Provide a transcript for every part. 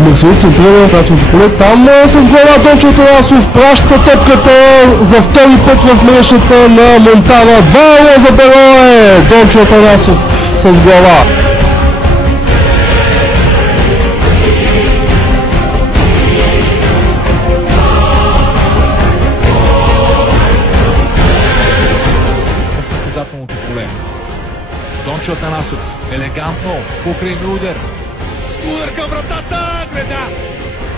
Марселин центрира вратното поле. Там с глава Дончо Атанасов праща топката за втори път в мрежата на Монтана. 2-0 за Берое. Дончо Атанасов с глава. Дончо Атанасов, елегантно, покрай удар, с удар към вратата, греда!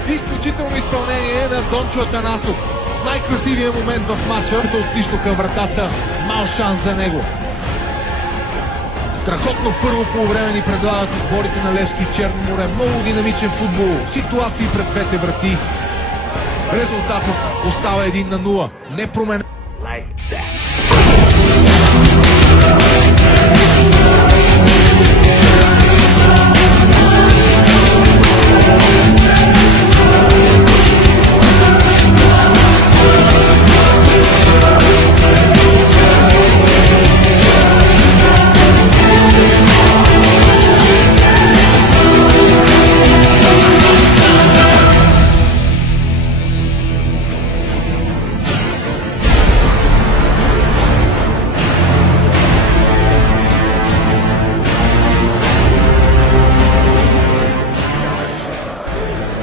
Изключително изпълнение на Дончо Атанасов. Най-красивият момент в матча, отлично към вратата, мал шанс за него. Страхотно първо полувреме ни предлагат отборите на Левски и Черно море. Много динамичен футбол, ситуации пред двете врати. Резултатът остава 1-0, непроменен.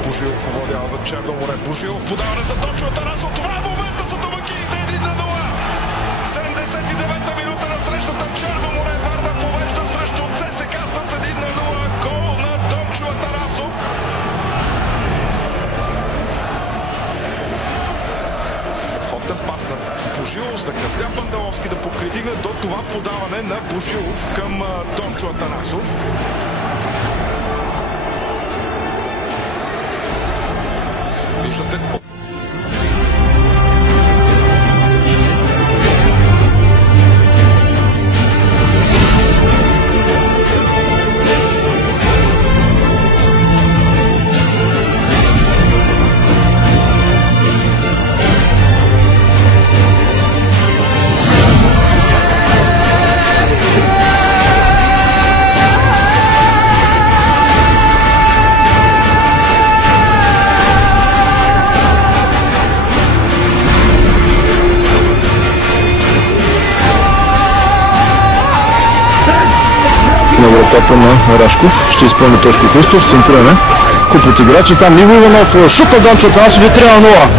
Божилов овладява за Черно море. Божилов подаване за Дончо Атанасов. Това е момента за домакините. 1-0. 79-та минута на срещата. Черно море Варна повежда срещу ЦСК с 1-0. Гол на Дончо Атанасов. Страхотен пас на Божилов. Закъсня Пандаловски да покритигне до това подаване на Божилов към Дончо Атанасов. Виждате. На вратата на Рашков ще изпълни Тошко Христов, центриране, куп от играчи, там Иво Иванов, шут на Дончо Атанасов и 3-0.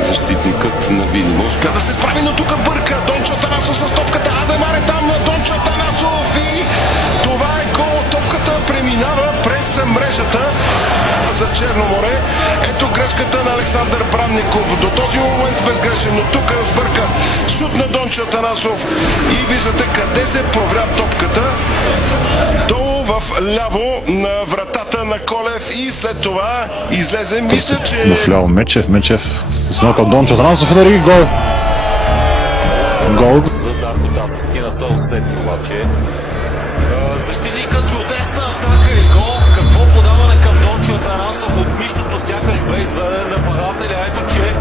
Защитникът на видимост. Да се справи, но тук бърка. Дончо Атанасов с топката. Адемар е там на Дончо Атанасов и това е гол. Топката преминава през мрежата за Черно море. Ето грешката на Александър Бранников. До този момент безгрешен, но тук сбърка. Шут на Дончо Атанасов и виждате къде се провря топката. Долу в ляво на вратата на Колев и след това излезе. Мисля, че... Вляво Мечев с към Дончо Атанасов и дари гол. Гол. За Дарко Тасовски на след обаче. Защитника чудесна атака и гол. Какво подаване към Дончо Атанасов от нищото, сякаш бе изведен нападателя. Ето че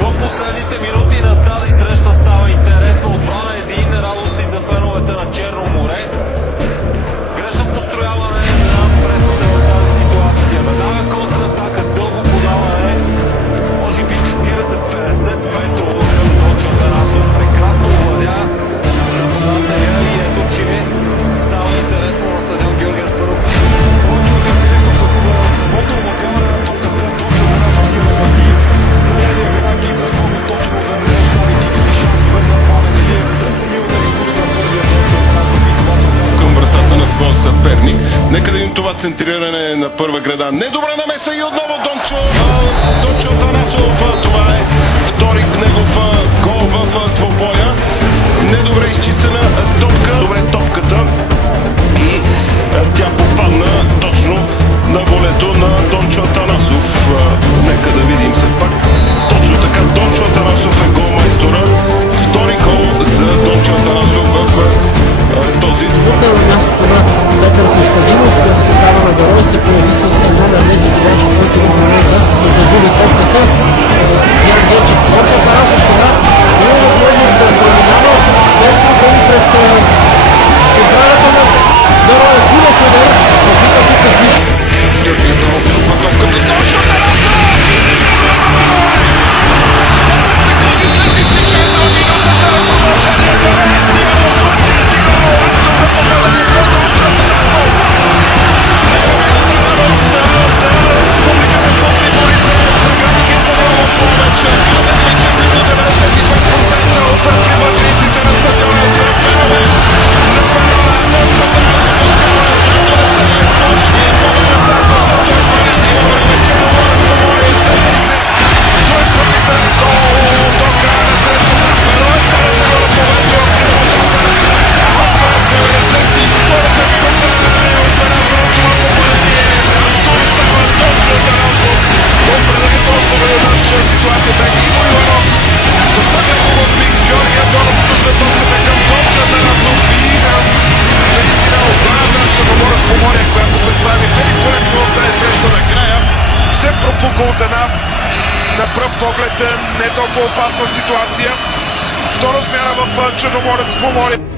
в последните минути на тази среща става интересно. Отбрана един, радости за феновете на Черно море. Грешно построяване на пресата в тази ситуация. Веднага контратака, дълго подаване. Може би 40-50 метрова към Дончо Атанасов. Прекрасно овладя нападателя и ето че става интересно на стадион Георги Аспаров. Дончо е интересно с самото облагаване на топката. Дончо Атанасов си намази дългия винаги и с много точно удар не остави никакви шансове на Павел Илиев да самия удар изпусна бързия Дончо Атанасов и това се отдава към вратата на своя съперник. Нека да видим това центриране на първа града. Недобра намеса и отново Дончо Атанасов. Това е втори негов гол в двобоя. Недобре изчистена топка. Добре топката и тя попадна точно на Нека да видим все пак. Точно така, Дончо Атанасов е голмайстора. Втори гол за Дончо Атанасов в този Тук на мястото на Петър Костадинов в състава на Герой се появи с номер 10 играч, който в момента не загуби топката. Ян Генчев. Дончо Атанасов сега има възможност да преминава без проблеми през отбраната на Герой. Гулев удар, опита се Казлиш. Георги Антонов чупва топката. Дончо Атанасов! 10 секунди след изтичането на минутата на продължението не е стигнало с тези гол. Ето го попадане по Дончо Атанасов. Невероятна радост за публиката по трибуните на градски стадион в Ловече. Младен Мичев близо 95% от привържениците на стадиона са фенове на Барона. Дончо Атанасов успява да донесе, може би и победата, защото едва ли ще има време Черноморец помоли да стигне до изходителен гол до края на срещата. Берое стара за гола повече от резултата. В 92-та минута е отбелязано това попадение. Той става Дончо Атанасов. Определени просто веднъж ситуация бе Иво Иванов. Със съгледно може би Георги Антонов чувства топката към Дончо Атанасов и наистина отбраната на Черноморец Поморие, която се справи великолепно в тази среща накрая, се пропука от една на пръв поглед не толкова опасна ситуация. Втора смяна в Черноморец Поморие.